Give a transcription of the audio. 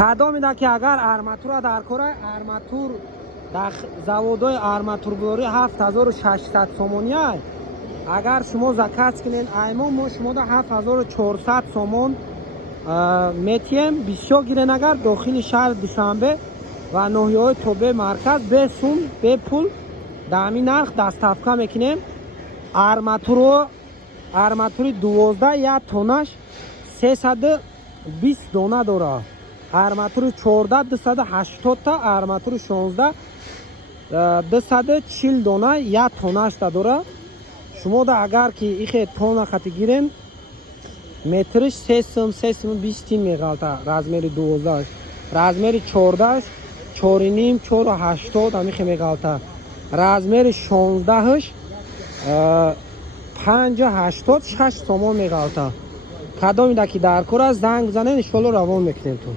کدام میده که اگر ارماتور در کره ارماتور در заводهای ارماتور بوداری 7600 سومونی است. اگر شما زکات کنین ایمون ما شما ده 7400 سومون میتیم بسیار گیرن. اگر داخل شهر دوشنبه و ناحیه‌های توبه مرکز به سوم به پول دامی نرخ دستافکا میکنیم. ارماتور 12 یا تونش 320 دانه داره. ارماتور 14 280 تا، ارماتور 16 240 دانه یا تونش داره. شما ده اگر که ایخ تونه خطی گیرین مترش 320 میگالتا. رزمیر 12 رزمیر 14 4.5 480 همیخ میگالتا. رزمیر 16 586 تومان میگالتا. کدام میده که در کور از زنگ بزنین ان شاءالله روان میکنیم تو.